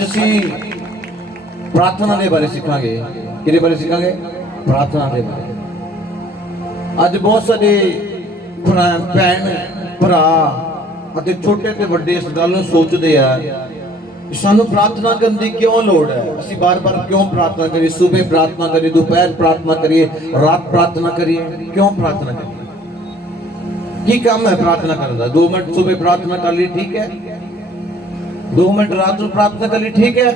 ਅੱਜ ਅਸੀਂ ਪ੍ਰਾਰਥਨਾ ਦੇ ਬਾਰੇ ਸਿੱਖਾਂਗੇ। ਕਿਹਦੇ ਬਾਰੇ ਸਿੱਖਾਂਗੇ? ਪ੍ਰਾਰਥਨਾ ਦੇ ਬਾਰੇ। ਅੱਜ ਬਹੁਤ ਸਾਰੇ ਭੈਣ ਭਰਾ ਅਤੇ ਛੋਟੇ ਤੇ ਵੱਡੇ ਇਸ ਗੱਲ ਨੂੰ ਸੋਚਦੇ ਆ ਕਿ ਸਾਨੂੰ ਪ੍ਰਾਰਥਨਾ ਕਰਨ ਦੀ ਕਿਉਂ ਲੋੜ ਹੈ। ਅਸੀਂ ਬਾਰ-ਬਾਰ ਕਿਉਂ ਪ੍ਰਾਰਥਨਾ ਕਰੀਏ? ਸਵੇਰ ਪ੍ਰਾਰਥਨਾ ਕਰੀਏ, ਦੁਪਹਿਰ ਪ੍ਰਾਰਥਨਾ ਕਰੀਏ, ਰਾਤ ਪ੍ਰਾਰਥਨਾ ਕਰੀਏ। ਕਿਉਂ ਪ੍ਰਾਰਥਨਾ ਕਰੀਏ? ਕੀ ਕੰਮ ਹੈ ਪ੍ਰਾਰਥਨਾ ਕਰਨ ਦਾ? 2 ਮਿੰਟ ਸਵੇਰ ਪ੍ਰਾਰਥਨਾ ਕਰ ਲਈ, ਠੀਕ ਹੈ। 2 ਮਿੰਟ ਰਾਤ ਨੂੰ ਪ੍ਰਾਰਥਨਾ ਕਰ ਲਈ, ਠੀਕ ਹੈ।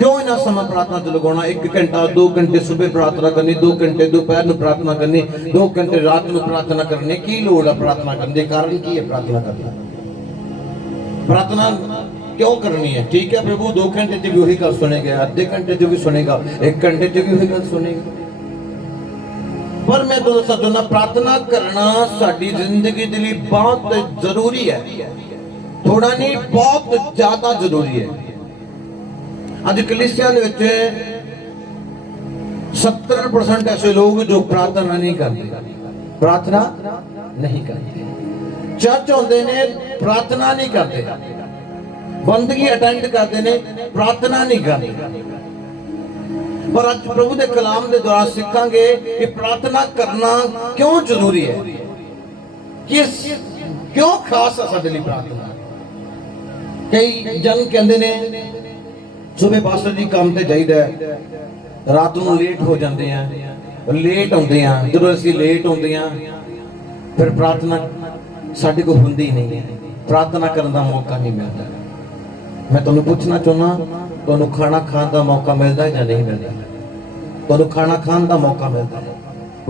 क्यों इना समय प्रार्थना च लगाना? 1 घंटा 2 घंटे सुबह प्रार्थना करनी, 2 घंटे दोपहर में प्रार्थना करनी, 2 घंटे रात में प्रार्थना करनी। की लोड़ है प्रार्थना करने के? कारण की है प्रार्थना करना? प्रार्थना क्यों करनी है? ठीक है प्रभु 2 घंटे च भी वही गल सुनेगा, आधे घंटे च भी सुनेगा, 1 घंटे च भी वही गल सुनेगा। पर मैं तो दसना चाहना प्रार्थना करना साडी जिंदगी के लिए बहुत जरूरी है। थोड़ा नहीं, बहुत ज्यादा जरूरी है। आज कलीसिया 70% ऐसे लोग जो प्रार्थना नहीं करते, प्रार्थना नहीं करते। चर्च होंदे ने, प्रार्थना नहीं करते। बंदगी अटेंड करते ने, प्रार्थना नहीं करते। पर आज प्रभु के कलाम के द्वारा सीखांगे कि प्रार्थना करना क्यों जरूरी है, कि क्यों खास है साडे लई प्रार्थना। कई जन कहते ने सुबह पास्टर जी काम ते जाइदा, रात ਨੂੰ लेट हो जाते हैं, लेट आउंदे हैं। जदों ਅਸੀਂ लेट आउंदे हैं फिर प्रार्थना साडे कोल हुंदी ही नहीं है, प्रार्थना करने का मौका नहीं मिलता। मैं तुहानू पूछना चाहुंदा, तुहानू खाना खाने का मौका मिलता है या नहीं मिलता? तुहानू खाना खाने का मौका मिलता है,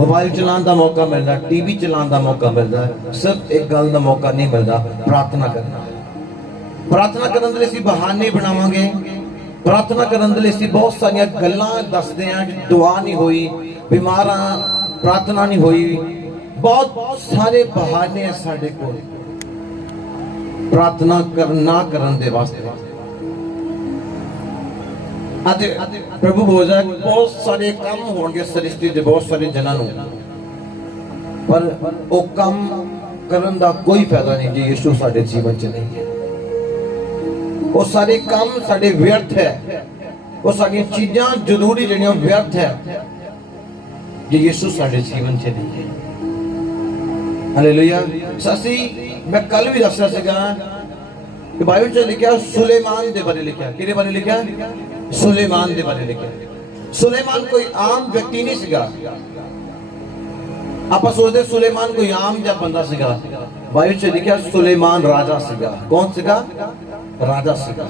मोबाइल चलाने का मौका मिलता है, टीवी चलाने का मौका मिलता है। सिर्फ एक गल का मौका नहीं मिलता, प्रार्थना करना। प्रार्थना करने के लिए ਅਸੀਂ बहाने बनावांगे। प्रार्थना करने लिए ਅਸੀਂ बहुत सारिया गल्लां दसदे हां कि दुआ नहीं हुई, बीमार हां, प्रार्थना नहीं हुई। बहुत सारे बहाने हैं साडे कोल प्रार्थना ना करन दे वास्ते। आज प्रभु बोलदा बहुत सारे काम होणगे सृष्टि दे बहुत सारे जनां नूं, पर वो काम करन दा कोई फायदा नहीं जे यीशु साडे जीवन च नहीं है। वो सारे काम साडे व्यर्थ है, वो सारी चीज़ां जरूरी जड़ियां व्यर्थ है जे यीशु साडे जीवन च नहीं है। हालेलुया। ससी मैं कल भी दस रहा सीगा कि बाइबल च लिखा सुलेमान दे बारे लिखा। किहदे बारे लिखा? सुलेमान दे बारे लिखा। सुलेमान कोई आम व्यक्ति नहीं सीगा। आप सोचते सुलेमान कोई आम जा बंदा सीगा। बाइबल च लिखा सुलेमान राजा सीगा। कौन सीगा? राजा सीगा।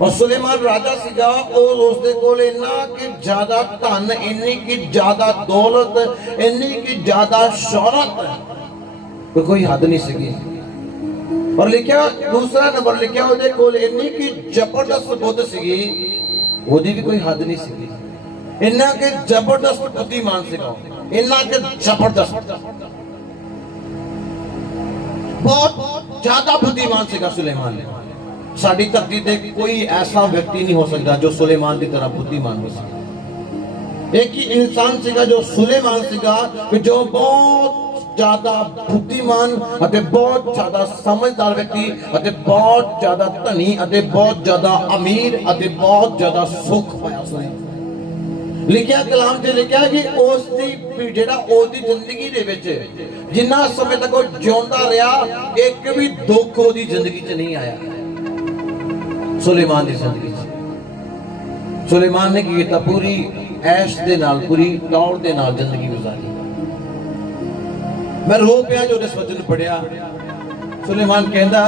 और सुलेमान राजा सीगा और उसदे कोल इन्ना कि ज्यादा धन, इन्नी की ज्यादा दौलत, इन्नी की ज्यादा शोहरत, कोई हद नहीं सीगी। और लिखा दूसरा नंबर लिखा ਉਹਦੇ ਕੋਲ इन्नी की जबरदस्त बुद्ध सीगी, ਉਹਦੀ भी कोई हद नहीं सीगी। इन्ना के जबरदस्त बुद्धिमान सीगा, इन्ना के जबरदस्त, बहुत ज्यादा बुद्धिमान सीगा सुलेमान। साडी धरती ते कोई ऐसा व्यक्ति नहीं हो सकता जो सुलेमान की तरह बुद्धिमान हो सके। एक ही इंसान सीगा जो सुलेमान सीगा, जो बहुत ज्यादा बुद्धिमान अते बहुत ज्यादा समझदार व्यक्ति अते बहुत ज्यादा धनी अते बहुत ज्यादा अमीर अते बहुत ज्यादा सुख पाया उसने। लिखिया कलाम च लिखिया कि उसकी जेड़ा उसकी जिंदगी दे विच जिन्ना समय तक वो जिउंदा रहा, एक भी दुख उसकी जिंदगी च नहीं आया। सुलेमान की जिंदगी सुलेमान ने की पूरी ऐश दे नाल, पूरी टौर दे नाल जिंदगी गुजारी। मैं रो पिया जो इस वचन पढ़िया। सुलेमान कहंदा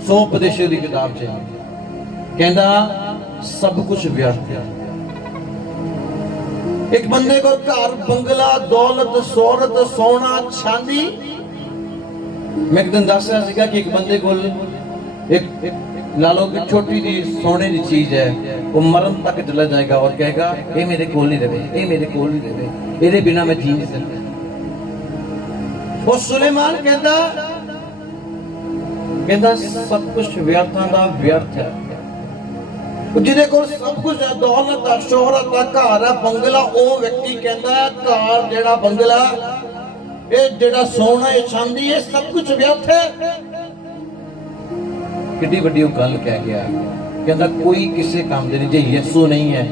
100 उपदेशों की किताब च कहंदा सब कुछ व्यर्थ है। एक बंदे को घर बंगला दौलत शोहरत सोना चांदी। मैं एक दिन दस रहा सीगा कि एक बंदे को एक ला लो कि छोटी जी सोने की चीज है, वो मरण तक चला जाएगा और कहेगा ये मेरे कोल नहीं रहे, ये मेरे कोल नहीं रहे, ये बिना मैं जी नहीं सकता। और सुलेमान कहता सब कुछ व्यर्थां दा व्यर्थ है। जिहदे कोल सब कुछ है, दौलत है, शोहरत है, घर है, बंगला, वो व्यक्ति कहता घर जेड़ा बंगला, ये जेड़ा सोना, ये चांदी, ये सब कुछ व्यर्थ है। कितनी बड़ी गल कह गया। कहता कोई किसी काम दे नहीं, जे यीशु नहीं है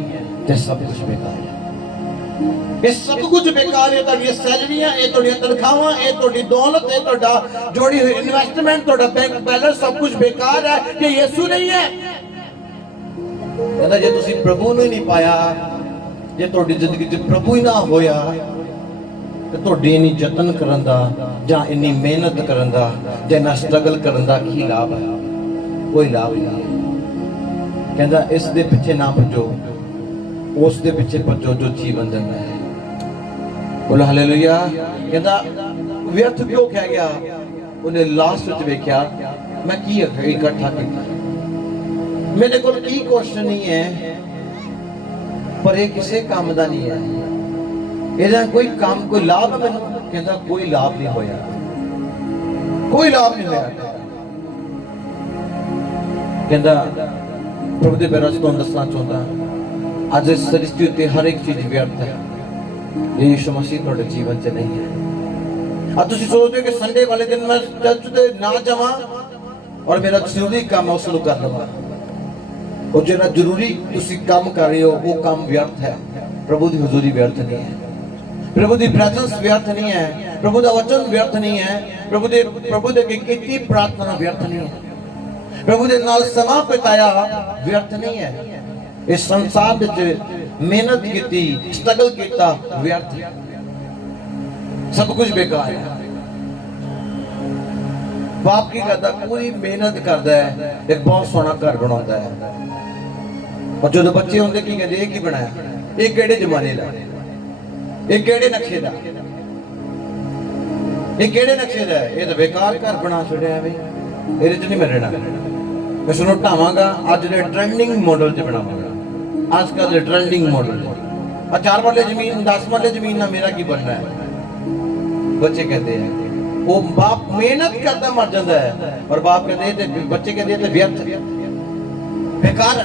तो सब कुछ बेकार है। ये सब कुछ बेकार है। तुहाडी सैलरियां, ये तुहाडी तनख्वाहां, ये तुहाडी दौलत, ये तुहाडा जोड़ी हुई इन्वेस्टमेंट, तुहाडा बैंक बैलेंस सब कुछ बेकार है कि यीशु नहीं है। कहता जे तुसी प्रभु नूं ही नहीं पाया, जे तुहाडी जिंदगी च प्रभु ही ना होया ते तुहाडी इन्नी जतन करन दा जां इन्नी मेहनत करन दा जां इन्ना स्ट्रगल करन दा की लाभ है? कोई लाभ नहीं। कहता इस दे पिछे ना भजो, उस दे पिछे भजो जो जीवन दिंदा है। बोलो हालेलुया। कहता व्यर्थ क्यों कह गया? उन्हें लास्ट विच वेख्या मैं की इकट्ठा किया, मेरे को की कुछ नहीं है, पर ये किसी काम का नहीं है, ਇਹਦਾ कोई काम कोई लाभ है मैनू? कहता कोई लाभ नहीं होया, कोई लाभ नहीं होया। कहता प्रभु दे पैरां च तुहानूं दसना चाहुंदा अज इस सृष्टि उत्ते हर एक चीज व्यर्थ है, यीशु मसीह तुहाडे जीवन च नहीं है। अब तुसीं सोचदे हो कि संडे वाले दिन मैं चर्च ते ना जावां और मेरा जरूरी काम है उसनूं कर लवां, और जिहड़ा जरूरी तुसीं काम कर रहे हो वो काम व्यर्थ है। प्रभु दी हुजूरी व्यर्थ नहीं है, प्रभु दी प्रेजेंस व्यर्थ नहीं है, प्रभु दा वचन व्यर्थ नहीं है, प्रभु दे अगे कीती प्रार्थना व्यर्थ नहीं है, प्रभु दे नाल समा बिताया व्यर्थ नहीं है। इस संसार विच मेहनत कीती, स्ट्रगल कीता व्यर्थ है, सब कुछ बेकार है। बाप की करता पूरी मेहनत करता है, एक बहुत सोहना घर बनाता है, और जो बच्चे होंगे की कहते की बनाया, ये केड़े जमाने का, ये केड़े नक्शे का, ये केड़े नक्शे का है, ये तो बेकार घर बना छड़िया है, ये नहीं मैं रहना, मैं सुनो ढावांगा अज दे ट्रेंडिंग मॉडल च बनावांगा, आजकल दे ट्रेंडिंग मॉडल। 4 वाले जमीन 10 वाले जमीन ना मेरा की बनना है? बच्चे कहते हैं, वो बाप मेहनत करता मर जाता है, और बाप कहते हैं बच्चे कहते हैं व्यर्थ बेकार।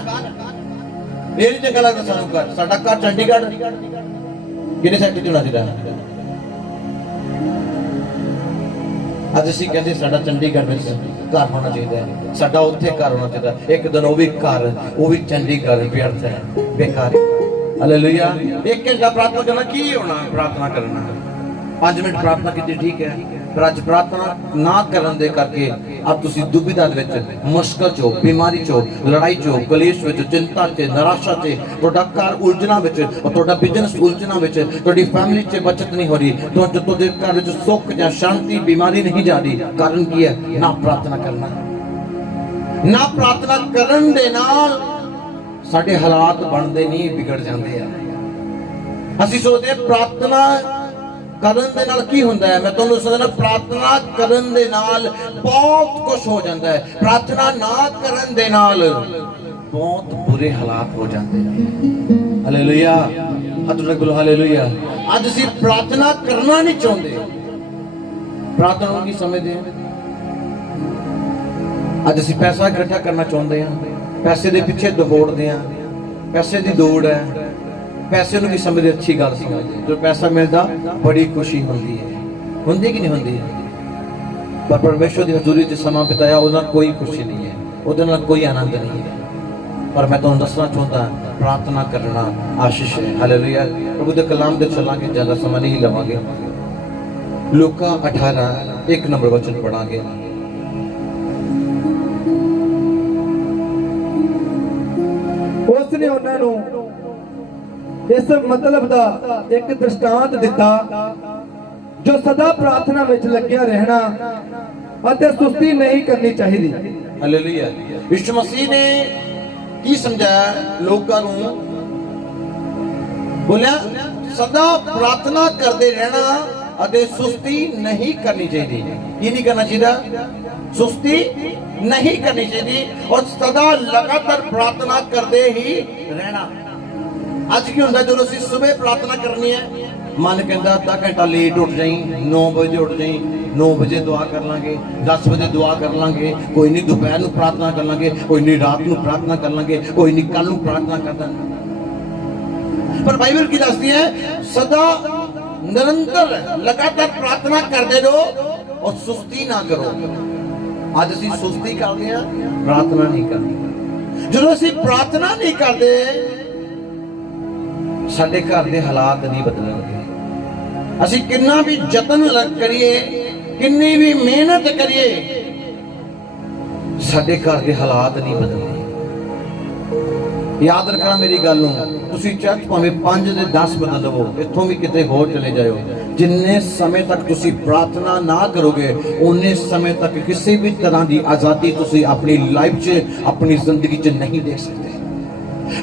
ये नहीं चंगा लगता सानू घर, साडा घर चंडीगढ़ किने सैक्टर च होना चाहिए। अज असीं कहते साडा चंडीगढ़ में घर होना चाहिए, साडा उत्थे घर होना चाहिए, एक दिन वो भी घर, वो भी चंडीगढ़ व्यर्थ है, बेकार है। हालेलुया। 1 घंटा प्रार्थना करना की होना? प्रार्थना करना 5 मिनट प्रार्थना की ठीक है, पर अज प्रार्थना ना करन दे करके अब तुसी दुविधा दे विच, मुश्किल चो, बीमारी चो, लड़ाई चो, कलेश विच, चिंता च, निराशा च, तुहाडा घर उलझना विच, और तुहाडा बिजनेस उलझना विच, तुहाडी फैमिली च बचत नहीं हो रही, तुहाडे घर विच सुख या शांति, बीमारी नहीं जा रही। कारण की है? ना प्रार्थना करना। ना प्रार्थना करन दे नाल साडे हालात बनदे नहीं, बिगड़ जांदे आ। असीं सोचदे प्रार्थना करन दे नाल की हुंदा है? मैं तुहानूं दसदा, प्रार्थना करन दे नाल बहुत कुछ हो जाता है, प्रार्थना ना करन दे नाल बहुत बुरे हालात हो जाते हैं। हालेलुया। हथ लग बोलो हालेलुया। अज असीं प्रार्थना करना नहीं चाहते, प्रार्थना की समझदे हैं। अज असीं पैसा इकट्ठा करना चाहते हैं, पैसे दे पिछे दौड़दे हैं, पैसे की दौड़ है, पैसे नूं भी समझदे अच्छी गल समझदे, जो पैसा मिलता बड़ी खुशी होंदी है, होंदी कि नहीं होंदी? पर परमेश्वर की हजूरी च समा बिताया उहदे नाल कोई खुशी नहीं है, उहदे नाल कोई आनंद नहीं है। पर मैं तुहानूं दसना चाहता प्रार्थना करना आशीष है। हालेलुया। प्रभु दे कलाम दे चलांगे, ज़्यादा समय नहीं लवांगे। लूका 18:1 नंबर वचन पढ़ांगे। उसने उन्हां नूं इस मतलब दा एक दृष्टांत दिता, जो सदा प्रार्थना विच लग्या रहना अते सुस्ती नहीं करनी चाहिए। हालेलुया। यीशु मसीह ने की समझाया लोकां नूं? बोलिया सदा प्रार्थना करते रहना अते सुस्ती नहीं करनी चाहिए। की नहीं करना चाहिए? सुस्ती नहीं करनी चाहिए, और सदा लगातार प्रार्थना करते ही रहना। अज की होंदा जो असीं सुबह प्रार्थना करनी है, मन कहता आधा घंटा लेट उठ जाई, 9 बजे उठ जाई, 9 बजे दुआ कर लांगे, 10 बजे दुआ कर लांगे, कोई नहीं दोपहर नूं प्रार्थना कर लांगे, कोई नहीं रात नूं प्रार्थना कर लांगे, कोई नहीं कल नूं प्रार्थना कर लांगे। पर बाइबल की दसदी है सदा निरंतर लगातार प्रार्थना करते रहो और सुस्ती ना करो। आज असीं सुस्ती करते हैं, प्रार्थना नहीं करते। ਜਦੋਂ ਅਸੀਂ ਪ੍ਰਾਰਥਨਾ ਨਹੀਂ ਕਰਦੇ, ਸਾਡੇ ਘਰ ਦੇ ਹਾਲਾਤ ਨਹੀਂ ਬਦਲਣਗੇ। ਅਸੀਂ ਕਿੰਨਾ ਵੀ ਯਤਨ ਕਰੀਏ, ਕਿੰਨੀ ਵੀ ਮਿਹਨਤ ਕਰੀਏ, ਸਾਡੇ ਘਰ ਦੇ ਹਾਲਾਤ ਨਹੀਂ ਬਦਲਦੇ। याद रखना मेरी गल नूं, तुसीं चर्च भावें 5 ते 10 बदल लवो, इत्थों भी किते होर चले जाओ, जिन्ने समय तक तुसीं प्रार्थना ना करोगे उन्ने समय तक किसी भी तरह की आज़ादी तुसीं अपनी लाइफ च, अपनी जिंदगी च नहीं देख सकते।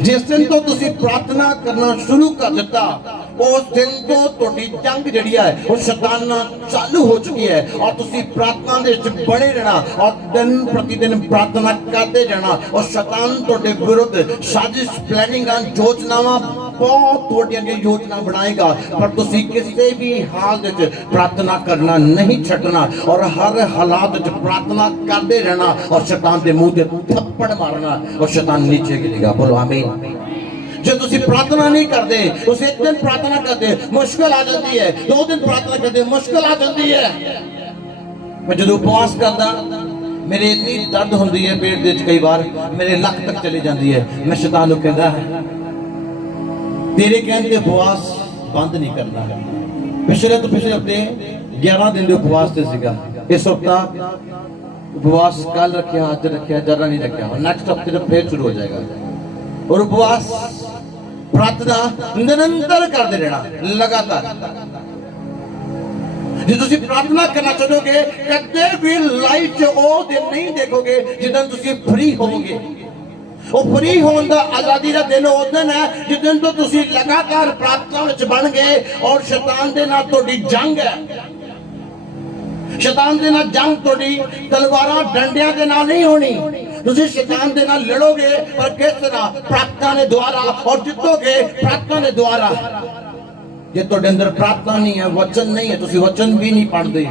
जिस दिन तो तुसीं प्रार्थना करना शुरू कर दिता, उस दिन तो तुहाडी जंग जिहड़ी है वो शैतान नाल चालू हो चुकी है, और तुसीं प्रार्थना दे विच बने रहना और दिन प्रतिदिन प्रार्थना करते जाना, और शैतान तुहाडे विरुद्ध साजिश, प्लानिंगां, योजनावां बहुत वड्डियां योजना बनाएगा, पर तुसीं किसी भी हाल दे विच प्रार्थना करना नहीं छड्डना, और हर हालात विच प्रार्थना करते रहना, और शैतान दे मुंह ते थप्पड़ मारना, और शैतान नीचे गिरेगा। बोलो आमीन। जो तुसी प्रार्थना नहीं करते, उस एक दिन प्रार्थना करते मुश्किल आ जाती है, 2 दिन प्रार्थना करते मुश्किल आ जाती है। मैं जो उपवास करता, मेरे इतनी दर्द होती है पेट दे, कई बार मेरे लक तक चली जाती है। मैं शैतान नूं कहंदा है, तेरे कहने ते उपवास बंद नहीं करना। पिछले हफ्ते 11 दिन के उपवास से सीगा, इस हफ्ता उपवास कल रखा, अज रखा, जरा नहीं रखा, नेक्स्ट हफ्ते तो फिर शुरू हो जाएगा। और उपवास प्रार्थना निरंतर करते रहना, लगातार। जो तुसी प्रार्थना करना चाहोगे, कदे भी लाइफ च वो दिन नहीं देखोगे जिदन तुसी फ्री होवोगे। वो फ्री होने का आजादी का दिन उस दिन है जिस दिन तो तुसी लगातार प्रार्थना विच बन गए, और शैतान दे नाल तुहाडी जंग है। शैतान दे नाल जंग तुहाडी तलवारां डंडियां दे नाल नहीं होनी, तुसी शैतान दे नाल लड़ोगे, पर किस तरह? प्रार्थना ने द्वारा, और जितोगे प्रार्थना ने द्वारा। जे तुहाडे अंदर प्रार्थना नहीं है, वचन नहीं है, तुसी वचन भी नहीं पढ़ते,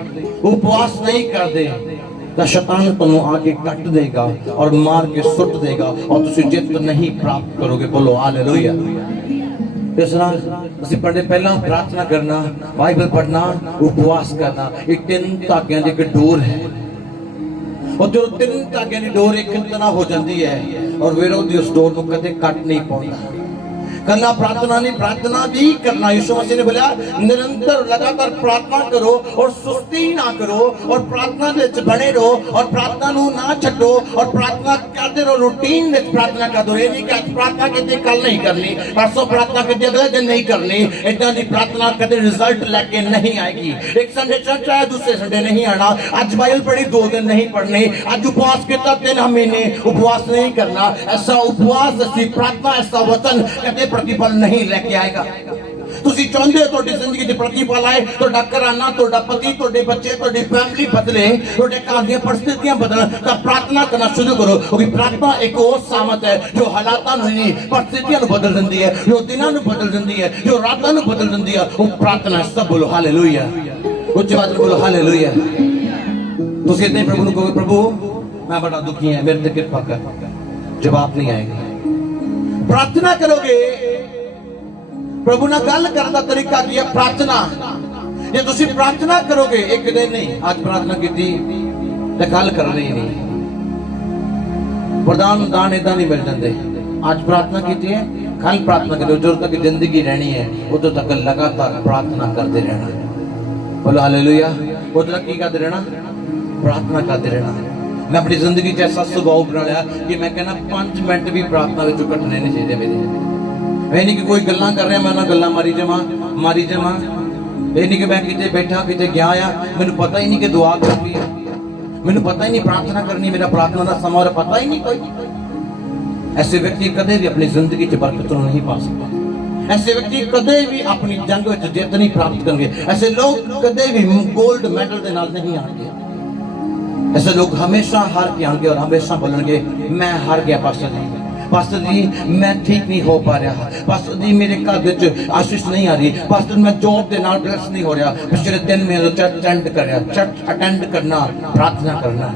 उपवास नहीं करते, तो शैतान तुहानू आके कट देगा और मार के सुट देगा, और तुसी जित नहीं प्राप्त करोगे। बोलो हालेलुया। इस तरह ਅਸੀਂ पढ़े पहला प्रार्थना करना, बाइबल पढ़ना, उपवास करना, ये 3 धागियां दी एक डोर है, और जो 3 धागियां दी डोर एक तरह हो जाती है, और विरोधी उस डोर को कदे कट नहीं पाता। करना प्रार्थना नहीं, प्रार्थना भी करना। यीशु मसीह ने बोला निरंतर लगातार प्रार्थना करो और सुस्ती ना करो, और प्रार्थना में बने रहो, और प्रार्थना नू ना छड्डो, और प्रार्थना करते रहो। रूटीन में प्रार्थना कर दो, ये नहीं कि आज प्रार्थना करते कल नहीं करनी, परसों प्रार्थना करते अगले दिन नहीं करनी। इतना की प्रार्थना कदे रिजल्ट लेके नहीं आएगी। एक संडे चर्च आया, दूसरे संडे नहीं आना, आज बाइबल पढ़ी 2 दिन नहीं पढ़नी, आज उपवास किया 3 महीने उपवास नहीं करना। ऐसा उपवास, ऐसी प्रार्थना, ऐसा वचन कदे प्रतिफल नहीं लेके आएगा। तुसी चाहते हो तुहाडी जिंदगी च प्रतिफल आए, तुहाडा घराना, तुहाडा पति, तुहाडे बच्चे, तुहाडी फैमिली बदले, तुहाडे घर दी परिस्थितियां बदलन, तो प्रार्थना करना शुरू करो, क्योंकि प्रार्थना एक और सामत है जो हालातां नूं नहीं, परिस्थितियां नूं बदल दिंदी है, जो दिनां नूं बदल दिंदी है, जो रातां नूं बदल दिंदी है। वो प्रार्थना। सब बोलो हालेलुया, उच्च आवाज बोलो हालेलुया। तुसी इतने प्रभु नूं कहो, प्रभु मैं बड़ा दुखी है, मेरे ते कृपा कर। जवाब नहीं आएगा। प्रार्थना करोगे, प्रभु ना गल करने का तरीका की है प्रार्थना। जे तुसी प्रार्थना करोगे, एक दिन नहीं, आज प्रार्थना की तो गल करनी नहीं, वरदान दान इदा नहीं मिल जाते। आज प्रार्थना की है, कल प्रार्थना करो, जो तक जिंदगी रहनी है उदों तक लगातार प्रार्थना करते रहना। बोलो हालेलुया। उदों तक की करते रहना? प्रार्थना करते रहना। मैं अपनी जिंदगी ऐसा स्वभाव बना लिया कि मैं कहना 5 मिनट भी प्रार्थना में कटने नहीं चाहिए मेरे। मैं नहीं कि कोई गल्लां कर रहा, मैं ना गल्लां मारी जावां। ये नहीं कि मैं किते बैठा, किते गया आ, मैनूं पता ही नहीं कि दुआ करनी है, मैनूं पता ही नहीं प्रार्थना करनी, मेरा प्रार्थना का समय पता ही नहीं कोई। ऐसे व्यक्ति कदे भी अपनी जिंदगी च बरकत नहीं पा सकते। ऐसे व्यक्ति कदे भी अपनी जंग में जित नहीं प्राप्त करेंगे। ऐसे लोग कदे भी गोल्ड मेडल के नाल नहीं आएंगे। ऐसे लोग हमेशा हार के आएंगे और हमेशा बोलेंगे मैं हार गया पास्टर जी, पास्टर जी मैं ठीक नहीं हो पा रहा, पास्टर जी मेरे घर विच आशीष नहीं आ रही, पास्टर मैं जॉब के नाल ब्लेस नहीं हो रहा। पिछले दिन में चर्च अटेंड करना, प्रार्थना करना।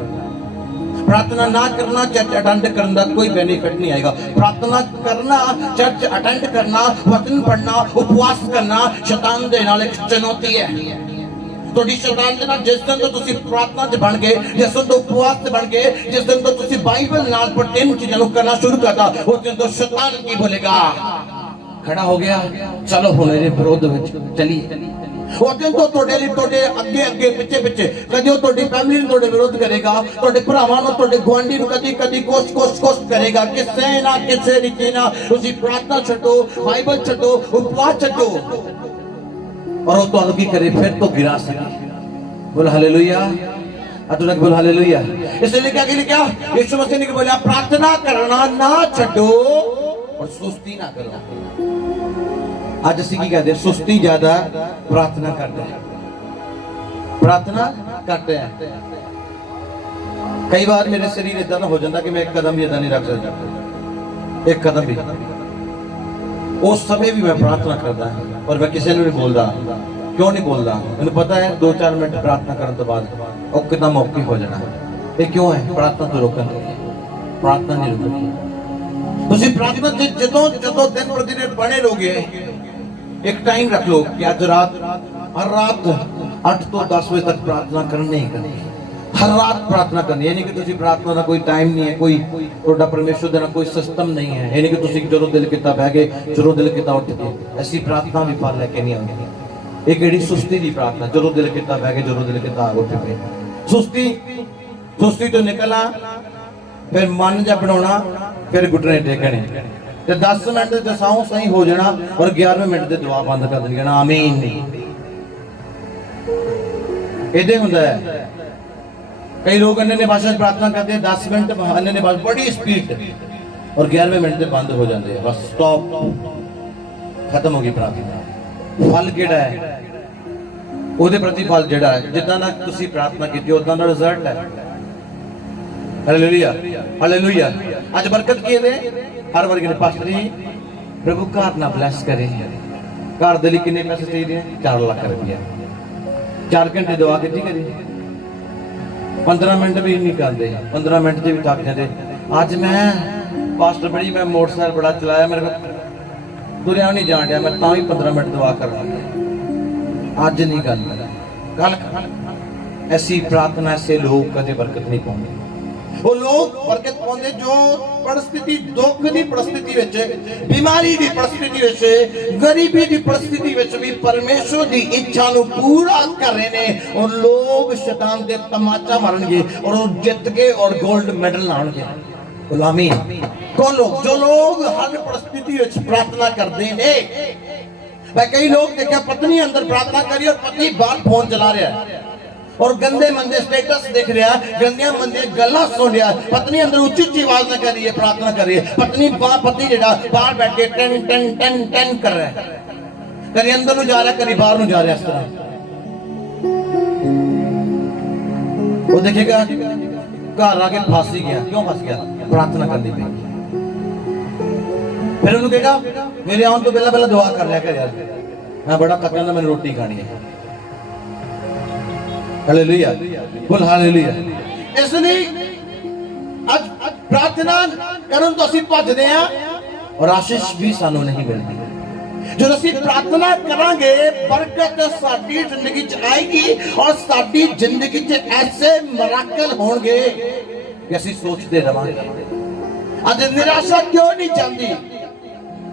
प्रार्थना ना करना, चर्च अटेंड करने का कोई बेनिफिट नहीं आएगा। प्रार्थना करना, चर्च अटेंड करना, वचन पढ़ना, उपवास करना शैतान दे नाल एक चुनौती है। ਤੁਹਾਡੀ ਸ਼ੈਤਾਨ ਦੇ ਨਾਲ ਜਿਸ ਦਿਨ ਤੋਂ ਤੁਸੀਂ ਪ੍ਰਾਰਥਨਾ 'ਚ ਬਣ ਗਏ, ਜਿਸ ਦਿਨ ਤੋਂ ਉਪਵਾਸ 'ਚ ਬਣ ਗਏ, ਜਿਸ ਦਿਨ ਤੋਂ ਤੁਸੀਂ ਬਾਈਬਲ ਨਾਲ ਪਰਟੇਨ ਚੀਜ਼ਾਂ ਨੂੰ ਕਰਨਾ ਸ਼ੁਰੂ ਕਰਤਾ, ਉਸ ਦਿਨ ਤੋਂ ਸ਼ੈਤਾਨ ਕੀ ਬੋਲੇਗਾ? ਖੜਾ ਹੋ ਗਿਆ, ਚਲੋ ਹੁਣ ਇਹਦੇ ਵਿਰੋਧ ਵਿੱਚ ਚੱਲੀਏ। ਉਸ ਦਿਨ ਤੋਂ ਤੁਹਾਡੇ ਲਈ, ਤੁਹਾਡੇ ਅੱਗੇ ਅੱਗੇ ਪਿੱਛੇ ਪਿੱਛੇ, ਕਦੇ ਉਹ ਤੁਹਾਡੀ ਫੈਮਿਲੀ ਨੂੰ ਤੁਹਾਡੇ ਵਿਰੋਧ ਕਰੇਗਾ, ਤੁਹਾਡੇ ਭਰਾਵਾਂ ਨੂੰ, ਤੁਹਾਡੇ ਗੁਆਂਢੀ ਨੂੰ ਕਦੀ ਕਦੀ ਕੋਸ਼ਿਸ਼ ਕਰੇਗਾ। ਕਿਸੇ ਨਾ ਕਿਸੇ ਰੀਤੀ ਨਾਲ ਤੁਸੀਂ ਪ੍ਰਾਰਥਨਾ ਛੱਡੋ, ਬਾਈਬਲ ਛੱਡੋ, ਉਪਵਾਸ ਛੱਡੋ, और वो तो की करे फिर तो गिरा सके। बोल हालेलुया, अतुलक बोल हालेलुया। इसलिए क्या क्या यीशु मसीह ने बोला प्रार्थना करना ना छड्डो और सुस्ती ना करो। आज ਅਸੀਂ ਕੀ कहते हैं? सुस्ती ज्यादा, प्रार्थना करते हैं, प्रार्थना करते हैं। कई बार मेरे शरीर इतना हो जाता कि मैं एक कदम भी इतना नहीं रख सकता, एक कदम भी। उस समय भी मैं प्रार्थना करता है और मैं किसी ने नहीं बोलता। क्यों नहीं बोलता? मैंने पता है 2-4 मिनट प्रार्थना करने तो बाद और कितना मौकी हो जाना है। ये क्यों है? प्रार्थना तो रोकन, प्रार्थना नहीं रुकती। ਤੁਸੀਂ ਪ੍ਰਾਰਥਨਾ ਜਦੋਂ ਜਦੋਂ ਦਿਨ ਪ੍ਰਤੀ ਦਿਨ ਬਣੇ ਰਹੋਗੇ, ਇੱਕ ਟਾਈਮ ਰੱਖ ਲਓ ਕਿ ਅੱਜ ਰਾਤ, ਹਰ ਰਾਤ 8 ਤੋਂ 10 ਵਜੇ ਤੱਕ ਪ੍ਰਾर्थना करनी ही करनी है। हर रात प्रार्थना करनी है। नहीं कि तुसी प्रार्थना का कोई टाइम नहीं है, कोई ਤੁਹਾਡਾ परमेश्वर देना कोई सिस्टम नहीं है। ये नहीं कि तुसी ਜਦੋਂ दिल किता बह गए, ਜਦੋਂ दिल किता उठ गए। ऐसी प्रार्थना भी फल लेके नहीं आउंदी। एक एड़ी सुस्ती दी प्रार्थना, ਜਦੋਂ दिल किता बह गए, ਜਦੋਂ दिल किता उठ गए। सुस्ती तो निकलना, फिर मन जा बनाना, फिर घुटने टेकने ते 10 मिनट ते साऊं सही हो जाना और 11वें मिनट ते दुआ बंद कर देनी, आमीन। इदे हुंदा है। कई लोग अन्य भाषा में प्रार्थना करते हैं 10 मिनट अन्य भाषा बड़ी स्पीड और 11वें मिनट से बंद हो जाते हैं, बस स्टॉप, खत्म हो गई प्रार्थना। फल केड़ा है? ਉਹਦੇ ਪ੍ਰਤੀ ਫਲ ਜਿਹੜਾ ਹੈ, ਜਿੱਦਾਂ ਦਾ ਤੁਸੀਂ ਪ੍ਰਾਰਥਨਾ ਕੀਤੀ ਉਦਾਂ ਦਾ ਰਿਜ਼ਲਟ ਹੈ। Hallelujah, hallelujah. ਅੱਜ ਬਰਕਤ ਕੀ ਦੇ? ਹਰ ਵਾਰ ਕਹਿੰਦੇ ਪਾਸਟਰ ਜੀ ਪ੍ਰਭੂ ਘਰ ਨਾ ਬਲੈਸ ਕਰੇ। ਘਰ ਦੇ ਲਈ ਕਿੰਨੇ ਪੈਸੇ ਚਾਹੀਦੇ? 4 ਲੱਖ ਰੁਪਇਆ। 4 ਘੰਟੇ ਦੁਆ ਕੀਤੀ ਕਰੀ, 15 ਮਿੰਟ ਵੀ ਨਹੀਂ ਕਰਦੇ, 15 ਮਿੰਟ ਤੇ ਵੀ ਥੱਕ ਜਾਂਦੇ। ਅੱਜ ਮੈਂ ਪਾਸਟਰ ਬੜੀ, ਮੈਂ ਮੋਟਰਸਾਈਕਲ ਬੜਾ ਚਲਾਇਆ, ਮੇਰੇ ਕੋਲ ਦੁਰਿਆ ਨਹੀਂ ਜਾਣ ਡਿਆ, ਮੈਂ ਤਾਂ ਵੀ 15 ਮਿੰਟ ਦੁਆ ਕਰਨਾ। ਅੱਜ ਨਹੀਂ ਗੱਲ ऐसी प्रार्थना, ऐसे लोग कदे बरकत नहीं पाਉਂਦੇ। वो लोग बरकत पाਉਂਦੇ जो परिस्थिति, दुख की परिस्थिति विच, बीमारी की परिस्थिति विच, गरीबी की परिस्थिति विच भी परमेश्वर की इच्छा को पूरा कर रहे हैं। और लोग शैतान दे तमाचा मारनगे और वो जित के और गोल्ड मेडल लाणगे। गुलामी कौन लोग? जो लोग हर परिस्थिति विच प्रार्थना करते हैं। मैं कई लोग देखा पत्नी अंदर प्रार्थना करी और पति बाहर फोन चला रहा है और गंदे मंदे स्टेटस देख रहा है, गंदियां मंदे गल्लां सुन रहा है। पत्नी अंदर उच्ची उच्ची आवाज में कर रही है, प्रार्थना कर रही है। पति जेड़ा बाहर बैठ के टन टन टन टन कर रहा है, कभी अंदर नु जा रहा है, कभी बाहर नु जा रहा है। इस तरह वो देखेगा घर आके फंस ही गया। क्यों फंस गया? प्रार्थना करनी पड़ी। फिर उन्होंने कहेगा मेरे आने तो पहला पहला दुआ कर लिया कर यार, मैं बड़ा थका, मैंने रोटी खानी है। हालेलुया, बोल हालेलुया। इसलिए आज प्रार्थना करन तो ਅਸੀਂ ਭੱਜਦੇ ਆ और आशीष भी ਸਾਨੂੰ नहीं मिलती। जो ਅਸੀਂ प्रार्थना करांगे बरकत ਸਾਡੀ ਜ਼ਿੰਦਗੀ 'ਚ ਆਏਗੀ और ਸਾਡੀ ਜ਼ਿੰਦਗੀ 'ਚ ऐसे मराकल होंगे कि ਅਸੀਂ सोचते रहांगे। ਅੱਜ निराशा क्यों नहीं जाती?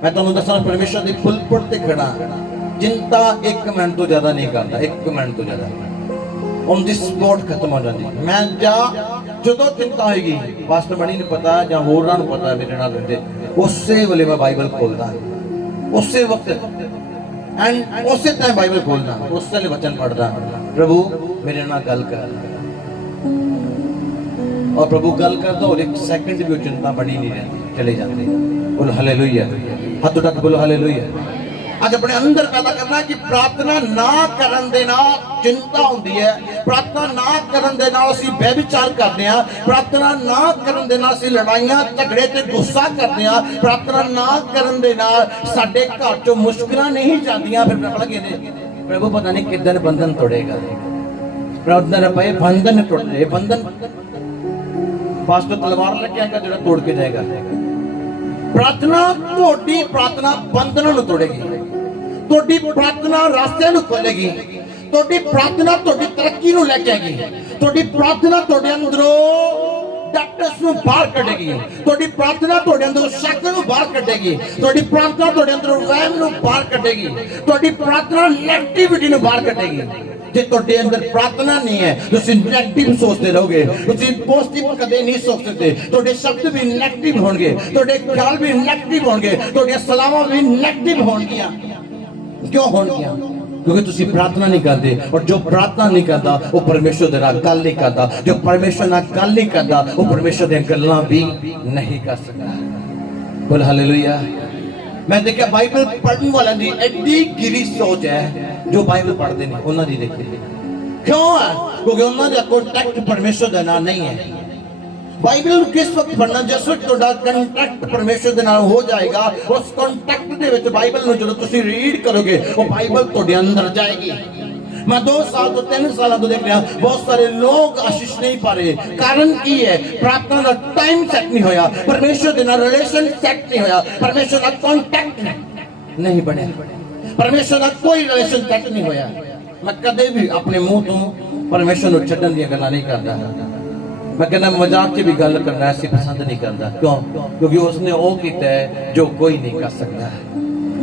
मैं ਤੁਹਾਨੂੰ ਦੱਸਾਂ परमेश्वर ਦੀ ਪੁਲਪੁੱਟ ਤੇ ਖੜਾ, चिंता 1 मिनट तो ज्यादा नहीं करता, 1 मिनट तो ज्यादा ऑन द स्पॉट खत्म हो जाती। मैं जा ਜਦੋਂ चिंता होगी, पास्टर बड़ी ने पता ਜਾਂ ਹੋਰਾਂ ਨੂੰ ਪਤਾ ਮੇਰੇ ਨਾਲ ਰਹਿੰਦੇ, ਉਸੇ ਵੇਲੇ मैं बाइबल खोलता, उसे वक्त एंड उसे टाइम बाइबल खोलना, उस ਵੇਲੇ वचन पढ़ता, प्रभु मेरे नाल गल कर। और प्रभु गल करता और 1 सेकंड भी चिंता बड़ी नहीं रहती, चले जाते। बोलो हालेलुया, हाथ उठा के बोलो हालेलुया। आज अपने अंदर पैदा करना कि प्रार्थना ना करन दे नाल चिंता होंदी है, प्रार्थना ना करन दे नाल असीं व्यभिचार करदे आ, प्रार्थना ना करन दे नाल असीं लड़ाइयां झगड़े ते गुस्सा करदे आ, प्रार्थना ना करन दे नाल साडे घर चों मुश्किलां नहीं जांदियां। फिर पता कहंदे प्रभु पता नहीं किदन बंधन तोड़ेगा, प्रार्थना पे बंधन टूट रहे, बंधन पास्टर तलवार लेके आएगा जो तोड़ के जाएगा। प्रार्थना तोड़ी, प्रार्थना बंधनों को तोड़ेगी, तोड़ी प्रार्थना रास्ते को खोलेगी, ਤੁਹਾਡੀ ਪ੍ਰਾਰਥਨਾ ਤੁਹਾਡੀ ਤਰੱਕੀ ਨੂੰ ਲੈ ਕੇ ਆਏਗੀ। ਤੁਹਾਡੀ ਪ੍ਰਾਰਥਨਾ ਤੁਹਾਡੇ ਅੰਦਰੋਂ ਡਾਕਟਰਸ ਨੂੰ ਬਾਹਰ ਕੱਢੇਗੀ। ਤੁਹਾਡੀ ਪ੍ਰਾਰਥਨਾ ਤੁਹਾਡੇ ਅੰਦਰੋਂ ਸ਼ੱਕ ਨੂੰ ਬਾਹਰ ਕੱਢੇਗੀ। ਤੁਹਾਡੀ ਪ੍ਰਾਰਥਨਾ ਤੁਹਾਡੇ ਅੰਦਰੋਂ ਵਹਿਮ ਨੂੰ ਬਾਹਰ ਕੱਢੇਗੀ। ਤੁਹਾਡੀ ਪ੍ਰਾਰਥਨਾ ਨੈਗੇਟਿਵਿਟੀ ਨੂੰ ਬਾਹਰ ਕੱਢੇਗੀ। ਜੇ ਤੁਹਾਡੇ ਅੰਦਰ ਪ੍ਰਾਰਥਨਾ ਨਹੀਂ ਹੈ ਤੁਸੀਂ ਨੈਗੇਟਿਵ ਸੋਚਦੇ ਰਹੋਗੇ, ਤੁਸੀਂ ਪੋਜ਼ਿਟਿਵ ਕਦੇ ਨਹੀਂ ਸੋਚ ਸਕਦੇ। ਤੁਹਾਡੇ ਸ਼ਬਦ ਵੀ ਨੈਗੇਟਿਵ ਹੋਣਗੇ, ਤੁਹਾਡੇ ਖਿਆਲ ਵੀ ਨੈਗੇਟਿਵ ਹੋਣਗੇ, ਤੁਹਾਡੀਆਂ ਸਲਾਹਾਂ ਵੀ ਨੈਗੇਟਿਵ ਹੋਣਗੀਆਂ। ਕਿਉਂ ਹੋਣਗੀਆਂ? क्योंकि तुसी प्रार्थना नहीं करते, और जो प्रार्थना नहीं करता वो परमेश्वर दे नाल गल नहीं करता। जो परमेश्वर नाल गल नहीं करता वो परमेश्वर दे गल्लां भी नहीं कर सकता। बोल हालेलुया। मैं देखा बाइबल पढ़ने वाले दी एडी गिरी सोच है जो बाइबल पढ़ते नहीं, उन्हां दी देखी क्यों है? क्योंकि उन्हां दा कॉन्टैक्ट परमेश्वर दे नाल नहीं है। बाइबल किस वक्त पढ़ना? जिस वक्त ਤੁਹਾਡਾ ਕੰਟੈਕਟ ਪਰਮੇਸ਼ਰ ਦੇ ਨਾਲ ਹੋ ਜਾਏਗਾ, ਉਸ ਕੰਟੈਕਟ ਦੇ ਵਿੱਚ ਬਾਈਬਲ ਨੂੰ ਜਦੋਂ ਤੁਸੀਂ ਰੀਡ ਕਰੋਗੇ ਉਹ ਬਾਈਬਲ ਤੁਹਾਡੇ ਅੰਦਰ ਜਾਏਗੀ। मैं 2 साल तो 3 साल तो देख रहा बहुत सारे लोग आशीष नहीं पा रहे। कारण की है? प्रार्थना का टाइम सेट नहीं होया, परमेश्वर के नाल रिलेशन सेट नहीं होया, परमेश्वर का कांटेक्ट नहीं बने, परमेश्वर का कोई रिलेशन सेट नहीं होया। मैं कदे भी अपने मुंह तो परमेश्वर को छड्डन दी गल्लां नहीं करता। मैं कहना मजाक च भी गल करना ऐसी पसंद नहीं करता। क्यों? क्योंकि उसने वो किया है जो कोई नहीं कर सकता।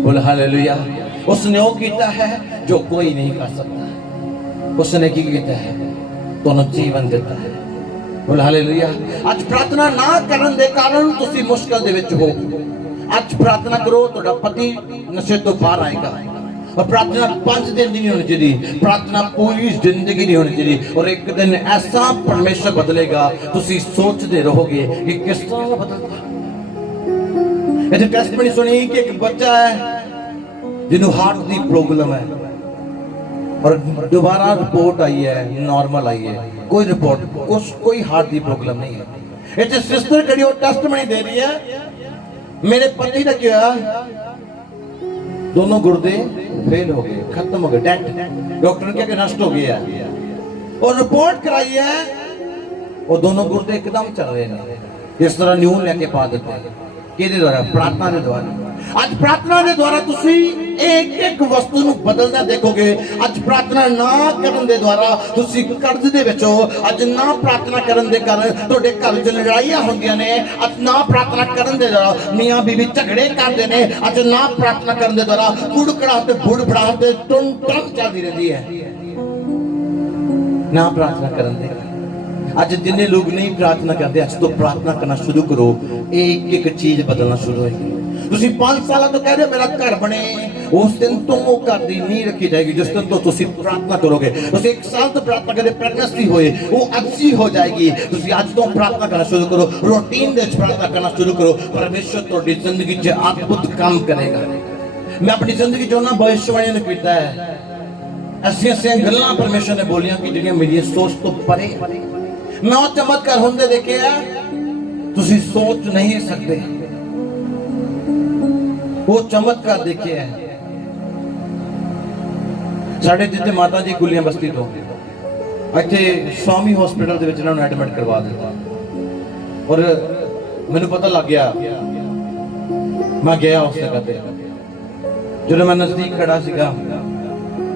बोल हालेलुया। उसने वो किया है जो कोई नहीं कर सकता। उसने की किया है? तुहानू जीवन दिता है। बोल हालेलुया। आज प्रार्थना ना करन दे कारण तुसी मुश्किल दे विच हो। आज प्रार्थना करो, तुहाडा पति नशे तो बाहर आएगा। और प्रार्थना 5 दिन नहीं होनी चाहिए, प्रार्थना पूरी जिंदगी नहीं होनी चाहिए। और एक दिन ऐसा परमेश्वर बदलेगा तुसी सोचते रहोगे कि किस तरह बदलता। ऐसे टेस्टमनी सुनी कि एक बच्चा है जिन्हों हार्ट की प्रॉब्लम है और दोबारा रिपोर्ट आई है नॉर्मल आई है, कोई रिपोर्ट कोई हार्ट की प्रॉब्लम नहीं है। ऐसे सिस्टर खड़ी और टेस्टमनी दे रही है, मेरे पति ने क्या दोनों गुर्दे फेल हो गए, खत्म हो गए, डेड। डॉक्टर ने क्या नष्ट हो गया और रिपोर्ट कराई है वो दोनों गुर्दे एकदम चल रहे हैं। इस तरह न्यून लेके पा देते हैं किहदे द्वारा? प्रार्थना के द्वारा। आज प्रार्थना के द्वारा तुसी एक एक वस्तु ਨੂੰ ਬਦਲਦਾ ਦੇਖੋਗੇ। ਅੱਜ ਪ੍ਰਾਰਥਨਾ ਨਾ ਕਰਨ ਦੇ ਦੁਆਰਾ ਤੁਸੀਂ ਕਰਜ਼ ਦੇ ਵਿੱਚ ਹੋ। ਅੱਜ ਨਾ ਪ੍ਰਾਰਥਨਾ ਕਰਨ ਦੇ ਕਾਰਨ ਤੁਹਾਡੇ ਘਰ 'ਚ ਲੜਾਈਆਂ ਹੁੰਦੀਆਂ ਨੇ। ਅੱਜ ਨਾ ਪ੍ਰਾਰਥਨਾ ਕਰਨ ਦੇ ਦੁਆਰਾ ਮੀਆਂ ਬੀਵੀ ਝਗੜੇ ਕਰਦੇ ਨੇ। ਅੱਜ ਨਾ ਪ੍ਰਾਰਥਨਾ ਕਰਨ ਦੇ ਦੁਆਰਾ ਕੁੜਕੜਾ ਤੇ ਬੁੜਬੜਾ ਤੇ ਟੁੰਨ ਟੰਨ ਚੱਲਦੀ ਰਹਿੰਦੀ ਹੈ। ਨਾ ਪ੍ਰਾਰਥਨਾ ਕਰਨ ਦੇ ਅੱਜ जिन्ने लोग नहीं प्रार्थना करते आज तो प्रार्थना करना शुरू करो, एक एक चीज बदलना शुरू होगी। ਤੁਸੀਂ 5 ਸਾਲਾਂ ਤੋਂ ਕਹਿ ਰਹੇ ਮੇਰਾ ਘਰ ਬਣੇ, ਉਸ ਦਿਨ ਤੋਂ ਉਹ ਘਰ ਦੀ ਨੀਂਹ ਰੱਖੀ ਜਾਏਗੀ ਜਿਸ ਦਿਨ ਤੋਂ ਤੁਸੀਂ ਪ੍ਰਾਰਥਨਾ ਕਰੋਗੇ। ਤੁਸੀਂ 1 ਸਾਲ ਤੋਂ ਪ੍ਰਾਰਥਨਾ ਕਰਦੇ ਪ੍ਰੈਗਨੈਂਸੀ ਹੋਏ ਉਹ ਅੱਛੀ ਹੋ ਜਾਏਗੀ। ਤੁਸੀਂ ਅੱਜ ਤੋਂ ਪ੍ਰਾਰਥਨਾ ਕਰਨਾ ਸ਼ੁਰੂ ਕਰੋ, ਰੂਟੀਨ ਦੇ ਵਿੱਚ ਪ੍ਰਾਰਥਨਾ ਕਰਨਾ ਸ਼ੁਰੂ ਕਰੋ। ਪਰਮੇਸ਼ਰ ਤੁਹਾਡੀ ਜ਼ਿੰਦਗੀ 'ਚ ਅਦਭੁਤ ਕੰਮ ਕਰੇਗਾ। ਮੈਂ ਆਪਣੀ ਜ਼ਿੰਦਗੀ 'ਚ ਉਹਨਾਂ ਭਵਿੱਖਬਾਣੀਆਂ ਨੂੰ ਕੀਤਾ ਹੈ, ਐਸੀਆਂ ਗੱਲਾਂ ਪਰਮੇਸ਼ਰ ਨੇ ਬੋਲੀਆਂ ਕਿ ਜਿਹੜੀਆਂ ਮੇਰੀ ਸੋਚ ਤੋਂ ਪਰੇ। ਮੈਂ ਉਹ ਚਮਤਕਾਰ ਹੁੰਦੇ ਦੇਖੇ ਆ ਤੁਸੀਂ ਸੋਚ ਨਹੀਂ ਸਕਦੇ। वो चमत्कार देखे हैं साढ़े जिथे माता जी गुलियां बस्ती तो इत्थे स्वामी हॉस्पिटल दे विच इन्हां नूं एडमिट करवा दिता और मैनूं पता लग गया। मैं गया उस जगह पे, जो मैं नजदीक खड़ा सीगा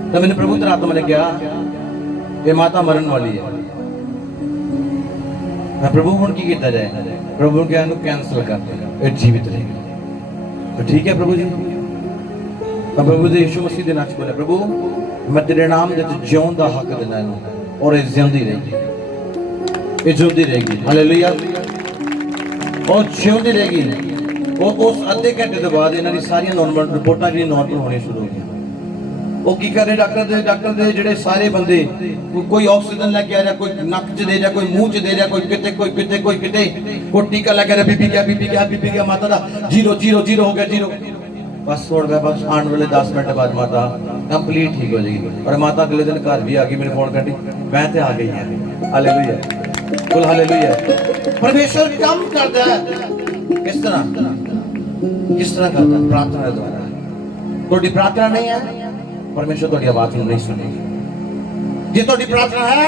तो मैंने प्रभु तेरा आत्मा ने कहा ये माता मरन वाली है। मैं प्रभु हुण की कीता जाए? प्रभु ने कहा इहनूं कैंसल कर दे, ये जीवित रहेगी। तो ठीक है प्रभु जी। मैं प्रभु जी यीशु मसीह के नाम से बोला प्रभु मैं तेरे नाम दे जिउण दा हक देना इहनूं और ये जिंदी रहेगी, ये जिंदी रहेगी। हालेलुया। और जिंदी रहेगी। और उस आधे घंटे के बाद इन्हां दी सारी नॉर्मल रिपोर्टां जी नॉर्मल होनी शुरू हो गई। वो की कर रहे डॉक्टर दे जेडे सारे बंदे कोई ऑक्सीजन लेके आ रहा, कोई नक च दे रहा, कोई मुंह च दे रहा, कोई किते कोई टीका लगा रहा, बीपी गया माता दा जीरो जीरो जीरो हो गया जीरो। बस छोड़ गया, बस आने वाले 10 मिनट बाद माता कंप्लीट ठीक हो जाएगी। और माता अगले दिन घर भी आ गई, मैंने फोन कर मैं तो आ गई है। हालेलुया। बोल हालेलुया। परमेश्वर काम करता है किस तरह करता है? प्रार्थना द्वारा। थोड़ी प्रार्थना नहीं है परमेश्वर थोड़ी आवाज नहीं सुनेगी। जे थोड़ी प्रार्थना है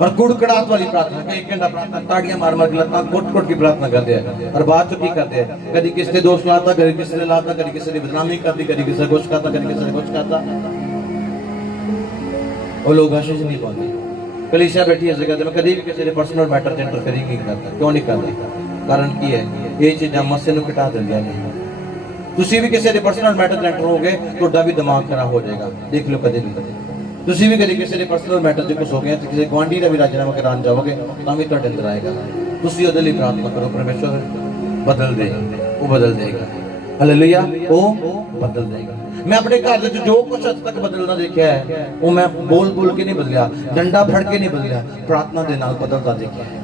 और कुड़कड़ाहट वाली प्रार्थना, एक घंटा प्रार्थना ताड़ियां मार मार के लत्तां कोट की प्रार्थना करते हैं और बाद चुकी करते हैं। कभी किसी ने दोष लाता, कभी किसी ने लाता, कभी किसी ने बदनामी करती, कभी किसी ने कुछ करता, कभी किसी ने कुछ करता। ਉਹ ਲੋਕ ਆਸ਼ੀਸ਼ ਨਹੀਂ ਪਾਉਂਦੇ। ਕਲੀਸਿਆ ਬੈਠੀ ਇਸ ਜਗ੍ਹਾ ਤੇ ਮੈਂ ਕਦੀ ਵੀ ਕਿਸੇ ਦੇ ਪਰਸਨਲ ਮੈਟਰ ਤੇ ਇੰਟਰਫੇਅਰਿੰਗ ਨਹੀਂ ਕਰਦਾ। ਕਿਉਂ ਨਹੀਂ ਕਰਦਾ? ਕਾਰਨ ਕੀ ਹੈ? ਇਹ ਚੀਜ਼ਾਂ ਮਸੇ ਨੂੰ ਘਟਾ ਦਿੰਦੀਆਂ ਨੇ। ਤੁਸੀਂ ਵੀ ਕਿਸੇ ਦੇ ਪਰਸਨਲ ਮੈਟਰ ਤੇ ਐਂਟਰ ਹੋਗੇ, ਤੁਹਾਡਾ ਵੀ ਦਿਮਾਗ ਖਰਾਬ ਹੋ ਜਾਏਗਾ। ਦੇਖ ਲਓ ਕਦੇ ਵੀ ਤੁਸੀਂ ਵੀ ਕਦੇ ਕਿਸੇ ਦੇ ਪਰਸਨਲ ਮੈਟਰ ਤੇ ਕੁਝ ਹੋ ਗਿਆ ਤੇ ਕਿਸੇ ਗੁਆਂਢੀ ਦਾ ਵੀ ਰਾਜੀਨਾਮਾ ਕਰਾਉਣ ਜਾਓਗੇ ਤਾਂ ਵੀ ਤੁਹਾਡੇ ਅੰਦਰ ਆਏਗਾ। ਤੁਸੀਂ ਉਹਦੇ ਲਈ ਪ੍ਰਾਰਥਨਾ ਕਰੋ, ਪਰਮੇਸ਼ਵਰ ਬਦਲ ਦੇ, ਉਹ ਬਦਲ ਦੇਗਾ। ਹਾਲੇਲੂਇਆ, ਉਹ ਬਦਲ ਦੇਗਾ। मैं अपने घर में जो कुछ अज तक बदलना देखा है वो मैं बोल बोल के नहीं बदलिया, डंडा फड़ के नहीं बदलिया, प्रार्थना के नाल बदलता देखा है।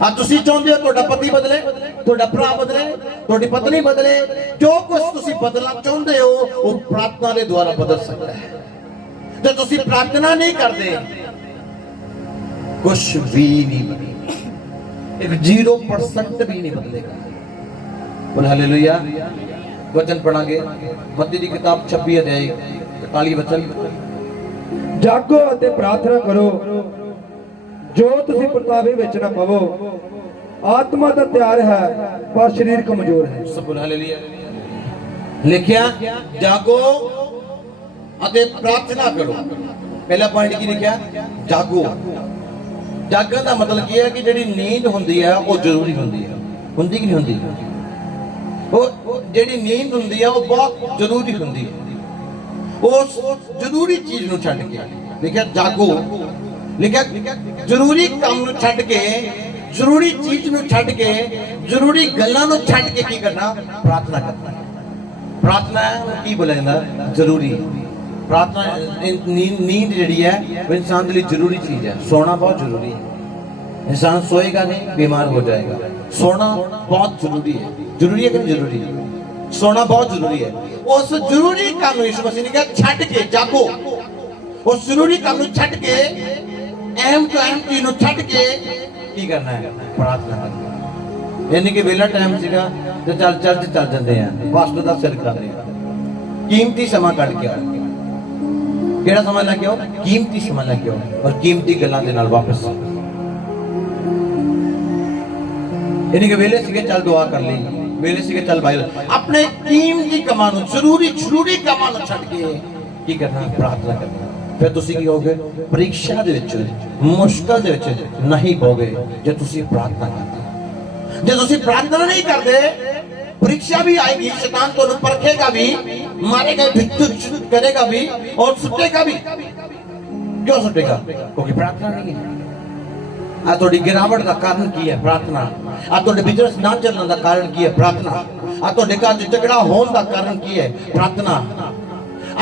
आज तुसी चाहते हो ਤੁਹਾਡਾ पति बदले, ਤੁਹਾਡਾ ਭਰਾ बदले, ਤੁਹਾਡੀ पत्नी बदले, जो कुछ तुसी बदलना चाहते हो वो प्रार्थना के द्वारा बदल सकता है। जो तुसी प्रार्थना नहीं करते कुछ भी नहीं बदलेगा, एक 0% भी नहीं बदलेगा। बोल हालेलुया। वचन पढ़ांगे मत्ती की किताब 26 अध्याय 41 वचन। ਜਾਗੋ ਅਤੇ ਪ੍ਰਾਰਥਨਾ ਕਰੋ ਜੋ ਤੁਸੀਂ ਪ੍ਰਤਾਵੇ ਵਿੱਚ ਨਾ ਪਵੋ। ਆਤਮਾ ਤਾਂ ਤਿਆਰ ਹੈ ਪਰ ਸਰੀਰ ਕਮਜ਼ੋਰ ਹੈ। सब बोल हालेलुया। लिखिया जागो ਅਤੇ प्रार्थना करो। पहला पॉइंट की लिखिया जागो। जागण ਦਾ मतलब ਕੀ ਹੈ ਕਿ ਜਿਹੜੀ ਨੀਂਦ ਹੁੰਦੀ ਹੈ ਉਹ ਜ਼ਰੂਰੀ ਹੁੰਦੀ ਹੈ। ਹੁੰਦੀ ਕਿ ਨਹੀਂ ਹੁੰਦੀ? ਉਹ ਜਿਹੜੀ ਨੀਂਦ ਹੁੰਦੀ ਹੈ ਉਹ ਬਹੁਤ ਜ਼ਰੂਰੀ ਹੁੰਦੀ ਹੈ। ਉਸ ਜ਼ਰੂਰੀ ਚੀਜ਼ ਨੂੰ ਛੱਡ ਕੇ ਲਿਖਿਆ ਜਾਗੋ। ਲਿਖਿਆ ਜ਼ਰੂਰੀ ਕੰਮ ਨੂੰ ਛੱਡ ਕੇ, ਜ਼ਰੂਰੀ ਚੀਜ਼ ਨੂੰ ਛੱਡ ਕੇ, ਜ਼ਰੂਰੀ ਗੱਲਾਂ ਨੂੰ ਛੱਡ ਕੇ ਕੀ ਕਰਨਾ? ਪ੍ਰਾਰਥਨਾ ਕਰਨਾ। ਪ੍ਰਾਰਥਨਾ ਕੀ ਬੋਲਿਆ ਜਾਂਦਾ? ਜ਼ਰੂਰੀ। ਪ੍ਰਾਰਥਨਾ ਨੀਂਦ ਜਿਹੜੀ ਹੈ ਉਹ ਇਨਸਾਨ ਦੇ ਲਈ ਜ਼ਰੂਰੀ ਚੀਜ਼ ਹੈ। ਸੋਣਾ ਬਹੁਤ ਜ਼ਰੂਰੀ ਹੈ। इंसान सोएगा नहीं बीमार हो जाएगा। सोना बहुत जरूरी है। जरूरी है कि नहीं जरूरी? सोना बहुत जरूरी है। उस जरूरी काम यीशु मसीह ने कहा छट के जागो। उस जरूरी काम छट के, अहम तो अहम चीज छट के की करना है? प्रार्थना करना। यानी कि वेला टाइम सीगा तो चल चर्च चल जाते हैं, पास्टर का सिर कर रहे हैं। कीमती समा कट के केड़ा समा लैके आओ? कीमती समा लैके आओ और कीमती गल्लां दे नाल वापस। यानी कि वेले सीगे चल दुआ कर ली, वेले सीगे चल बाइबल, अपने कीमती कमां नूं, जरूरी कमां नूं छड्ड के की करना? प्रार्थना करना। फिर तुसीं की होगे? परीक्षा दे विच, मुश्किल दे विच नहीं पोगे जे तुसीं प्रार्थना करदे। जे तुसीं प्रार्थना नहीं करदे, परीक्षा भी आएगी, शैतान तुहानूं परखेगा भी, मारेगा भी, करेगा भी और सुटेगा भी। क्यों सुटेगा? क्योंकि प्रार्थना नहीं है। आ थोड़ी गिरावट का कारण की है? प्रार्थना। आ थोड़े बिजनेस ना चलने का कारण की है? प्रार्थना। आ थोड़े घर झगड़ा होने का कारण की है? प्रार्थना।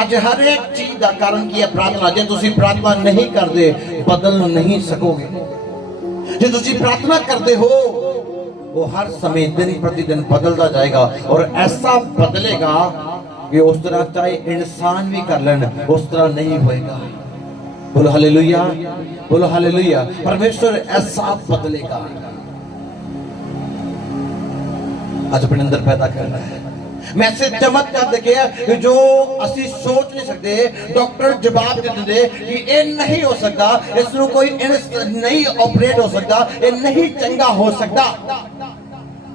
आज हर एक चीज का कारण की है? प्रार्थना। जे तुसी प्रार्थना नहीं करते बदल नहीं सकोगे। जे तुसी प्रार्थना करते हो वो हर समय दिन प्रतिदिन बदलता जाएगा और ऐसा बदलेगा कि उस तरह चाहे इंसान भी कर लेन उस तरह नहीं होएगा। बोलो हालेलुया, बोलो हालेलुया। परमेश्वर ऐसा बदलेगा। आज अपने अंदर पैदा करना है। मैं ऐसे चमत्कार देखे जो असी सोच नहीं सकते। डॉक्टर जवाब दे देंगे कि ये नहीं हो सकता, इसमें कोई नहीं ऑपरेट हो सकता, ये नहीं चंगा हो सकता।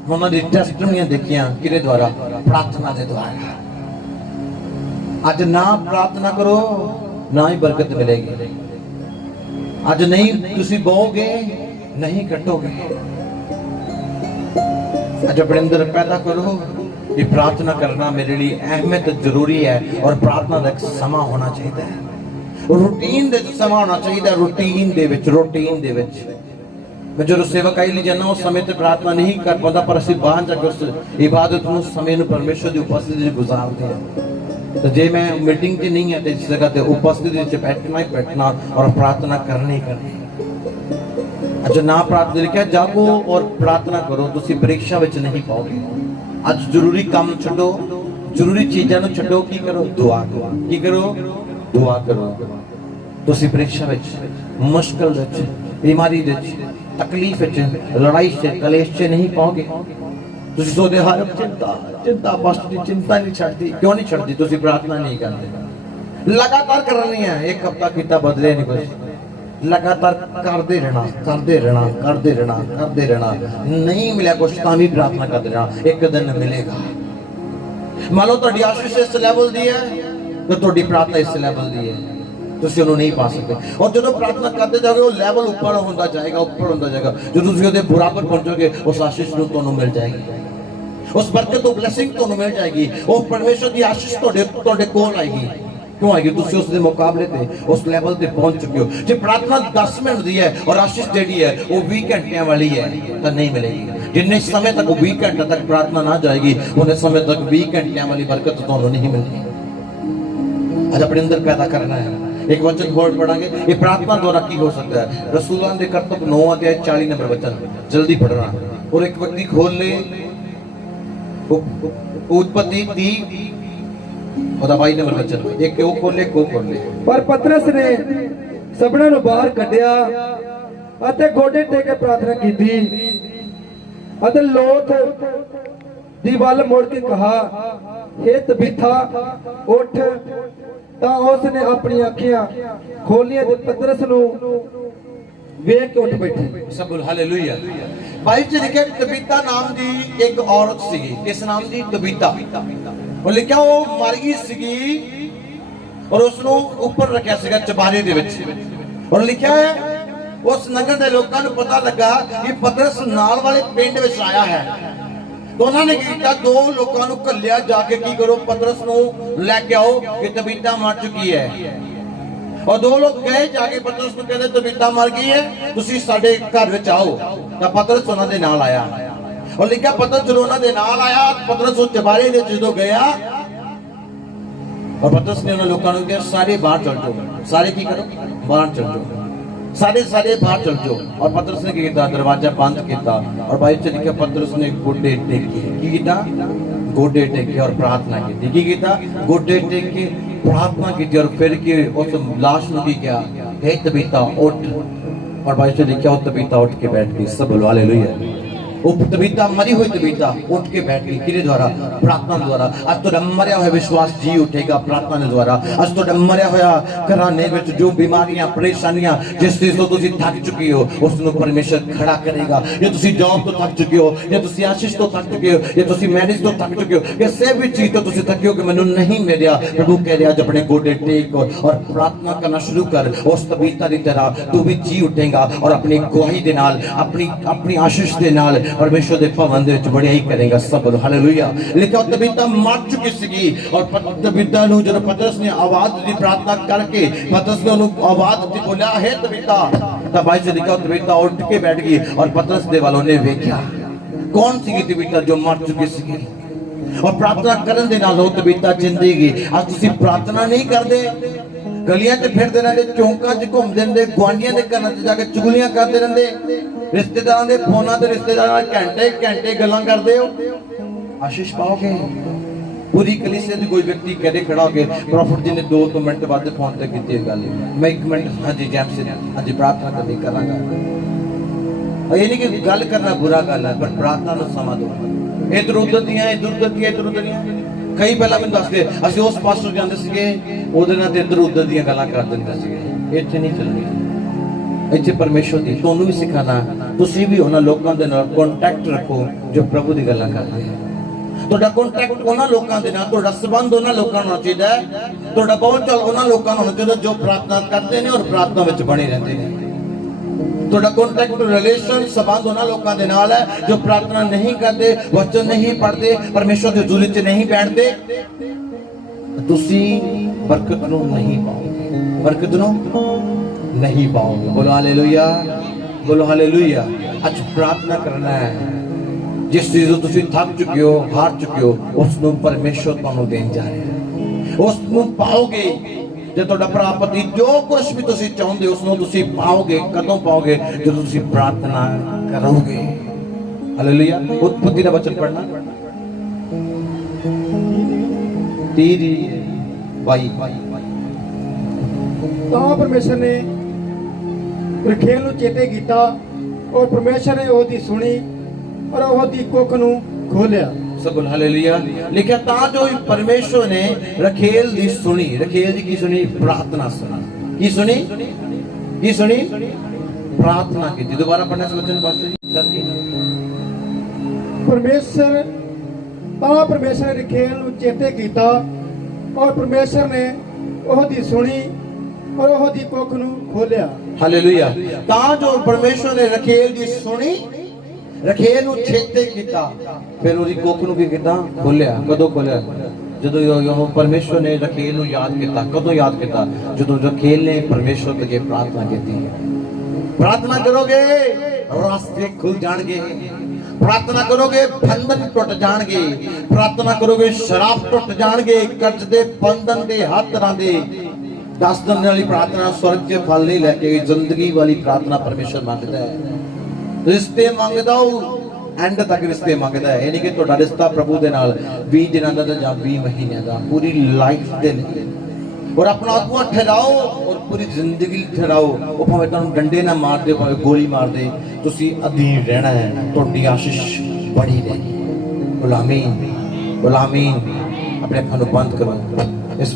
उन्होंने टेस्टमियां देखियां किरे द्वारा? प्रार्थना के द्वारा। आज ना प्रार्थना करो ना ही बरकत मिलेगी। आज नहीं तुसी बोगे नहीं कटोगे। आज अपने अंदर पैदा करो कि प्रार्थना करना मेरे लिए अहमियत जरूरी है और प्रार्थना का एक समा होना चाहिए। रूटीन दे समा होना चाहिए। रूटीन दे विच मैं जो सेवकाई ली जाना उस समय ते प्रार्थना नहीं कर पाता, पर असि बाहर जाके उस इबादत नूं समय नूं परमेश्वर की उपस्थिति में गुजारते हैं। तो जे मैं मीटिंग च नहीं है तो इस जगह ते उपस्थिति में बैठना ही बैठना और प्रार्थना करनी ही करनी। अच्छा ना प्रार्थना लिखा जागो और प्रार्थना करो, तुसी परीक्षा विच नहीं पाओगे। आज जरूरी काम छड्डो, जरूरी चीज़ां नूं छड्डो, की करो? दुआ करो। की करो? दुआ करो। तुसी परीक्षा विच, मुश्किल विच, बीमारी विच, तकलीफ विच, लड़ाई से, कलेश से नहीं पाओगे। तुसी सोचदे हर चिंता बस दी चिंता नहीं छड्डदी। क्यों नहीं छड्डदी? तुसी प्रार्थना नहीं करते। लगातार करनी है। एक हफ्ता कीता बदले नहीं कुछ, लगातार करते रहना। नहीं मिला कुछ तां भी प्रार्थना करते रहना। एक दिन मिलेगा। मान लो तुहाडी आशीष इस लेवल दी है तो तुहाडी प्रार्थना इस लेवल दी है। ਤੁਸੀਂ ਉਹਨੂੰ ਨਹੀਂ ਪਾ ਸਕਦੇ। ਔਰ ਜਦੋਂ ਪ੍ਰਾਰਥਨਾ ਕਰਦੇ ਜਾਓਗੇ ਉਹ ਲੈਵਲ ਉੱਪਰ ਹੁੰਦਾ ਜਾਏਗਾ, ਉੱਪਰ ਹੁੰਦਾ ਜਾਏਗਾ। ਜਦੋਂ ਤੁਸੀਂ ਉਹਦੇ ਬਰਾਬਰ ਪਹੁੰਚੋਗੇ ਉਸ ਆਸ਼ੀਸ਼ ਨੂੰ ਤੁਹਾਨੂੰ ਮਿਲ ਜਾਏਗੀ, ਉਸ ਬਰਕਤ ਤੋਂ ਬਲੇਸਿੰਗ ਤੁਹਾਨੂੰ ਮਿਲ ਜਾਏਗੀ, ਉਹ ਪਰਮੇਸ਼ਰ ਦੀ ਆਸ਼ੀਸ਼ ਤੁਹਾਡੇ ਕੋਲ ਆਏਗੀ। क्यों आएगी? तुसी उसके मुकाबले ते उस लेवल ते पहुंच चुके हो। जे प्रार्थना 10 मिनट दी है और आशीष जेडी है वो 20 घंटे वाली है तो नहीं मिलेगी। जिन्ने समय तक वो 20 घंटे तक प्रार्थना ना जाएगी उन्हें समय तक 20 घंटे वाली बरकत तो नहीं मिलेगी। आज अपने अंदर पैदा करना है। एक वचन और पढ़ांगे, ये प्रार्थना द्वारा की हो सकता है। रसूलां दे करतब 9 अध्याय 40 नंबर वचन जल्दी पढ़ना। और एक व्यक्ति खोल ले उत्पत्ति 30 ਉਹਦਾ 22 ਨੰਬਰ ਵਚਨ, ਇੱਕ ਉਹ ਖੋਲੇ ਕੋ ਖੋਲੇ। ਪਰ ਪਤਰਸ ਨੇ ਸਭਨਾਂ ਨੂੰ ਬਾਹਰ ਕੱਢਿਆ ਅਤੇ ਗੋਡੇ ਟੇਕ ਕੇ ਪ੍ਰਾਰਥਨਾ ਕੀਤੀ ਅਤੇ ਲੋਥ ਦੀ ਵੱਲ ਮੁੜ ਕੇ ਕਹਾ, हे ਤਬੀਥਾ ਉੱਠ। ਤਾਂ ਉਸ ਨੇ ਆਪਣੀਆਂ ਅੱਖੀਆਂ ਖੋਲੀਆਂ ਤੇ ਪਤਰਸ ਨੂੰ ਵੇਖ ਕੇ ਉੱਠ ਬੈਠੀ। सब बोल हालेलुया। बाइबल च लिखा तबीता नाम दी एक औरत सी, किस नाम दी? तबीता। और लिखा वो मर गई सी और उसनु ऊपर रखा सीगा चबारे दे विच। और लिखा है उस नगर दे लोकां नूं पता लगा कि पतरस नाल वाले पिंड विच आया है। तो उन्होंने कीता, दो लोकां नूं घल्लिया जाके की करो पतरस नूं लेके आओ कि तबीता मर चुकी है। और दो लोग गए जाके पतरस को कहते तबीता मर गई है, तुसी साडे घर विच आओ। तां पतरस उन्हां दे नाल आया। और लिखा पतरस जो उन्हां दे नाल आया, पतरस उस चबारे दे जदों गया और पतरस ने उन्हां लोकां नूं कहा सारे बाहर चल जाओ। सारे की करो? बाहर चल जाओ। सारे बाहर चल जाओ। और पतरस ने की कीता? दरवाजा बंद कीता। और बाइबल च लिखा पतरस ने गोडे टेके की कीता? गोडे टेके और प्रार्थना की। की कीता? गोडे टेके प्रार्थना की। और फिर के उस लाश नूं की किया, हे तबीता उठ। और बाइबल च लिखा वो तबीता उठ के बैठ गई। सब बोलो हालेलुया। वो तबीता मरी हुई तबीता उठ के बैठ गई। किरे द्वारा? प्रार्थना द्वारा। आज तो मरिया हुआ विश्वास जी उठेगा प्रार्थना द्वारा। आज तो मरिया हुआ घराने में जो बीमारियां परेशानियां जिस चीज तो तुसी थक चुकी हो उसनु परमेश्वर खड़ा करेगा। ये तुसी जॉब तो थक चुके हो, ये तुसी आशीष तो थक चुके हो, ये तुसी मैरिज तो थक चुके हो, ये सब भी चीज तो तुसी थके हो कि मैनू नहीं मिलिया। प्रभु कह रहा जब अपने गोडे टेक और प्रार्थना करना शुरू कर। उस तबीता की तरह तू भी जी उठेगा और अपनी गवाही दे नाल अपनी आशीष दे नाल परमेश्वर दे भवन दे विच बड़ाई करेगा। सब बोलो हालेलुया। लिखा तबीता मर चुकी सी और तबीता नु जब पतरस ने आवाज दी प्रार्थना करके पतरस ने उन्हें आवाज दी बोला, हे तबीता। तब भाई से लिखा तबीता उठ के बैठ गई और पतरस दे वालों ने देखा कौन सी तबीता जो मर चुकी सी और प्रार्थना करन दे नाल तबीता जिंदगी। आज तुसी प्रार्थना नहीं करदे, गलियां च फिरदे रहंदे, चौंकां च घूमदे रहंदे, गुआंढियां दे घरां च जाके चुगलियां करदे रहंदे, रिश्तेदारां दे फोनां ते रिश्तेदारां घंटे गल्लां करदे हो। आशीष पाओगे। पूरी कलीसिया दी कोई व्यक्ति कहदे खड़ा हो के प्रॉफिट जी ने 2 मिनट बाद फोन ते कीती गल, मैं 1 मिनट हां जी जैम से हां जी प्रार्थना करनी करांगा। और ये नहीं कि गल करना बुरा गल है, पर प्रार्थना नु समा दो। इधर उधर दियां कई पहला मैं दस दे असि उस पास्टर जांदे सीगे ओदे नाल ते इधर उधर दियां गल्लां कर दिंदे सीगे। इत्थे नहीं चलनी। इत्थे परमेश्वर दी तोनू भी सिखाना, तुसी भी उन्हां लोकां दे नाल कांटेक्ट रखो जो प्रभु दी गल्लां करदे हैं। ਤੁਹਾਡਾ ਕੰਟੈਕਟ ਉਹਨਾਂ ਲੋਕਾਂ ਦੇ ਨਾਲ, ਤੁਹਾਡਾ ਸੰਬੰਧ ਉਹਨਾਂ ਲੋਕਾਂ ਨਾਲ ਚਾਹੀਦਾ ਹੈ, ਤੁਹਾਡਾ ਪਹੁੰਚਲ ਉਹਨਾਂ ਲੋਕਾਂ ਨਾਲ ਚਾਹੀਦਾ ਜੋ ਪ੍ਰਾਰਥਨਾ ਕਰਦੇ ਨੇ ਔਰ ਪ੍ਰਾਰਥਨਾ ਵਿੱਚ ਬਣੇ ਰਹਿੰਦੇ ਨੇ। ਤੁਹਾਡਾ ਕੰਟੈਕਟ ਰਿਲੇਸ਼ਨ ਸੰਬੰਧ ਉਹਨਾਂ ਲੋਕਾਂ ਦੇ ਨਾਲ ਹੈ ਜੋ ਪ੍ਰਾਰਥਨਾ ਨਹੀਂ ਕਰਦੇ, ਵਚਨ ਨਹੀਂ ਪੜ੍ਹਦੇ, ਪਰਮੇਸ਼ਰ ਦੀ ਹਜ਼ੂਰੀ 'ਚ ਨਹੀਂ ਬੈਠਦੇ। ਤੁਸੀਂ ਬਰਕਤ ਨੂੰ ਨਹੀਂ ਪਾਓਗੇ, ਬਰਕਤ ਨੂੰ ਨਹੀਂ ਪਾਓਗੇ। ਬੋਲੋ ਹਾਲੇਲੂਇਆ, ਬੋਲੋ ਹਾਲੇਲੂਇਆ। ਅੱਜ ਪ੍ਰਾਰਥਨਾ ਕਰਨਾ ਹੈ। जिस चीज तुसी थक चुके हो, हार चुके हो, उसनू परमेश्वर तुहानू देन जा रहा है। उसनू पाओगे जे तुहाडा प्रापति जो कुछ भी तुसी चाहुंदे हो उसनू तुसी पाओगे। कदों पाओगे? जो तुसी प्रार्थना करोगे। हालेलुया। उत्पत्ति दा वचन पढ़ना 30:22। ਤਾਂ ਪਰਮੇਸ਼ਰ ਨੇ ਰਖੇਲ ਨੂੰ ਚੇਤੇ ਕੀਤਾ ਔਰ ਪਰਮੇਸ਼ਰ ਨੇ ਉਹਦੀ ਸੁਣੀ और ਉਹਦੀ ਕੁੱਖ ਨੂੰ ਖੋਲਿਆ। सब हालेलुया। लिखा ता जो परमेश्वर ने रखेल दी सुनी। रखेल दी की सुनी? प्रार्थना सुनी। की सुनी? की सुनी? प्रार्थना की। दोबारा पढ़ना वचन पास्टर जी सर की। परमेश्वर ਤਾਂ ਪਰਮੇਸ਼ਰ ਨੇ ਰਖੇਲ ਨੂੰ ਚੇਤੇ ਕੀਤਾ ਔਰ ਪਰਮੇਸ਼ਰ ਨੇ ਉਹਦੀ ਸੁਣੀ ਔਰ ਉਹ ਦੀ ਕੁੱਖ ਨੂੰ ਖੋਲਿਆ। ਹਾਲੇਲੂਇਆ। ਤਾਂ ਜੋ ਪਰਮੇਸ਼ਵਰ ਨੇ ਰਖੇਲ ਦੀ ਸੁਣੀ, ਰਖੇਲ ਨੂੰ ਛੇਤੇ ਕੀਤਾ, ਫਿਰ ਉਹਦੀ ਕੁੱਖ ਨੂੰ ਕੀ ਕੀਤਾ? ਖੋਲਿਆ। ਕਦੋਂ ਖੋਲਿਆ? ਜਦੋਂ ਯਹੋਵਾ ਪਰਮੇਸ਼ਵਰ ਨੇ ਰਖੇਲ ਨੂੰ ਯਾਦ ਕੀਤਾ। ਕਦੋਂ ਯਾਦ ਕੀਤਾ? ਜਦੋਂ ਰਖੇਲ ਨੇ ਪਰਮੇਸ਼ਵਰ ਅੱਗੇ ਪ੍ਰਾਰਥਨਾ ਕੀਤੀ। प्रार्थना करोगे रास्ते खुल जाएंगे, प्रार्थना करोगे बंधन टुट जाएंगे, प्रार्थना करोगे शराब टुट जाएंगे, कर्ज दे बंधन दे हर तरह दे। 10 दिन वाली प्रार्थना स्वर्ग के फल नहीं लेके, जिंदगी वाली प्रार्थना परमेश्वर मांगता है। रिश्ते मांगदा एंड तक रिश्ते मांगदा है, यानी कि तुहाडा रिश्ता प्रभु दे नाल 20 दिनों का जां 20 महीने का, पूरी लाइफ दे नहीं। और अपना आत्मा ठहराओ और पूरी जिंदगी ठहराओ। वो भावें तुहानूं डंडे ना मार दे, भावें गोली मार दे, तुसीं अधीन रहना है, तुहाडी आशीष बड़ी रहेगी। गुलामी गुलामी अपने अखां नूं बंद करो। इस